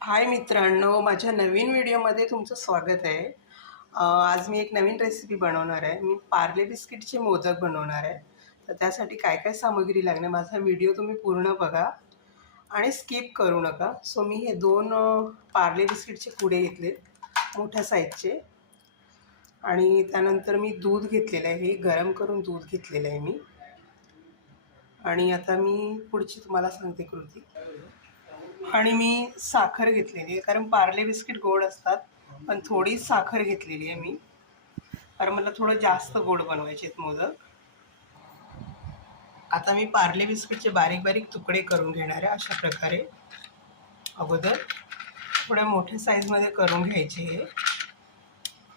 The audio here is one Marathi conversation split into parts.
हाय मित्रांनो माझ्या नवीन व्हिडिओमध्ये तुमचं स्वागत आहे. आज मी एक नवीन रेसिपी बनवणार आहे. मी पार्ले बिस्किटचे मोदक बनवणार आहे. तर त्यासाठी काय काय सामग्री लागणार माझा व्हिडिओ तुम्ही पूर्ण बघा आणि स्किप करू नका. सो मी हे दोन पार्ले बिस्किटचे पुडे घेतले मोठ्या साईजचे आणि त्यानंतर मी दूध घेतलेलं आहे. हे गरम करून दूध घेतलेलं आहे मी. आणि आता मी पुढची तुम्हाला सांगते कृती. आणि मी साखर घेतलेली आहे. कारण पार्ले बिस्किट गोड असतात पण थोडी साखर घेतलेली आहे मी. कारण मला थोडं जास्त गोड बनवायचे आहेत मोदक. आता मी पार्ले बिस्किटचे बारीक बारीक तुकडे करून घेणार आहे अशा प्रकारे. अगोदर थोड्या मोठ्या साईजमध्ये करून घ्यायचे हे.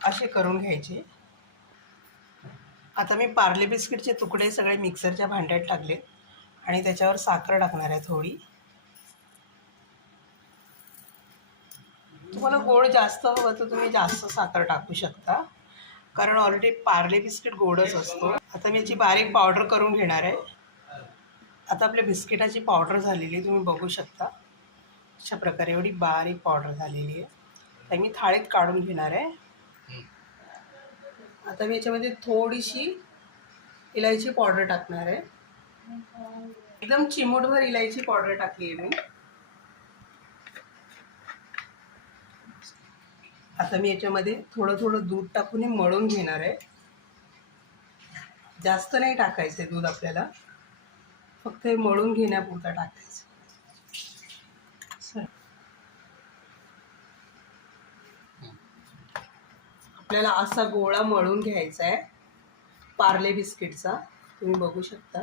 असे करून घ्यायचे. आता मी पार्ले बिस्किटचे तुकडे सगळे मिक्सरच्या भांड्यात टाकले. आणि त्याच्यावर साखर टाकणार आहे थोडी. तुम्हाला गोड जास्त हवं तर तुम्ही जास्त साखर टाकू शकता. कारण ऑलरेडी पार्ले बिस्किट गोडच असतो. आता मी याची बारीक पावडर करून घेणार आहे. आता आपल्या बिस्किटाची पावडर झालेली आहे तुम्ही बघू शकता. अशा प्रकारे एवढी बारीक पावडर झालेली आहे. तर मी थाळीत काढून घेणार आहे. आता मी याच्यामध्ये थोडीशी इलायची पावडर टाकणार आहे. एकदम चिमूटभर इलायची पावडर टाकली आहे मी. आता मी याच्यामध्ये थोडं थोडं दूध टाकून हे मळून घेणार आहे. जास्त नाही टाकायचं आहे दूध आपल्याला. फक्त हे मळून घेण्यापुरता टाकायचं. आपल्याला असा गोळा मळून घ्यायचा आहे. पार्ले बिस्किटचा तुम्ही बघू शकता.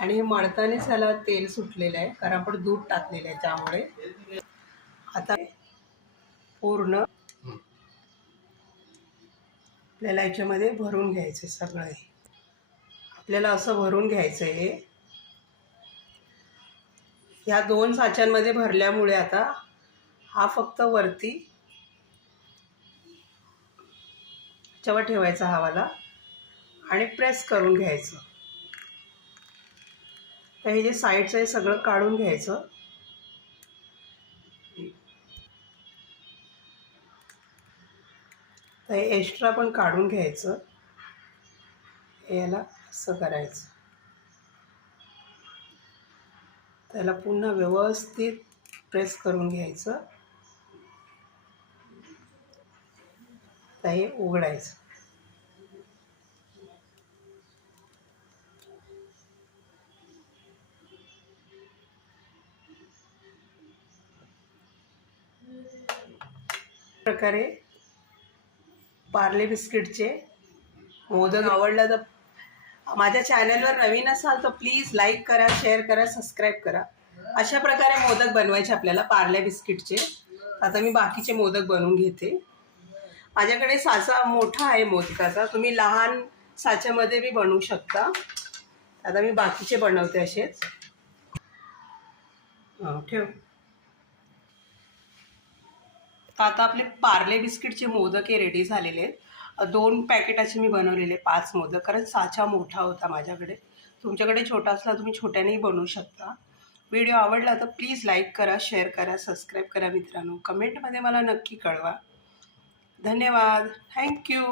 आणि हे मळतानाच त्याला तेल सुटलेलं आहे कारण आपण दूध टाकलेलं आहे त्यामुळे. आता पूर्ण आपल्याला याच्यामध्ये भरून घ्यायचं सगळं हे. आपल्याला असं भरून घ्यायचं आहे ह्या दोन साच्यांमध्ये भरल्यामुळे आता हा फक्त वरती याच्यावर ठेवायचा हवाला आणि प्रेस करून घ्यायचं. तर हे जे साईडचं आहे सगळं काढून घ्यायचं. तर हे एक्स्ट्रा पण काढून घ्यायचं. याला असं करायचं. त्याला पुन्हा व्यवस्थित प्रेस करून घ्यायचं. तर हे उघडायचं. प्रकारे पार्ले बिस्किटचे मोदक आवडला तर माझ्या चॅनलवर नवीन असाल तर प्लीज लाईक करा शेअर करा सबस्क्राईब करा. अशा प्रकारे मोदक बनवायचे आपल्याला पार्ले बिस्किटचे आता मी बाकीचे मोदक बनवून घेते. माझ्याकडे साचा मोठा आहे मोदकाचा. तुम्ही लहान साच्यामध्ये बी बनवू शकता. आता मी बाकीचे बनवते असेच. ठेव. आता आपले पार्ले बिस्किटचे मोदक हे रेडी झालेले आहेत. दोन पॅकेटाचे मी बनवलेले पाच मोदक कारण साचा मोठा होता माझ्याकडे. तुमच्याकडे छोटा असला तुम्ही छोट्यानेही बनवू शकता. व्हिडिओ आवडला तर प्लीज लाईक करा शेअर करा सबस्क्राईब करा मित्रांनो. कमेंटमध्ये मला नक्की कळवा. धन्यवाद. थँक्यू.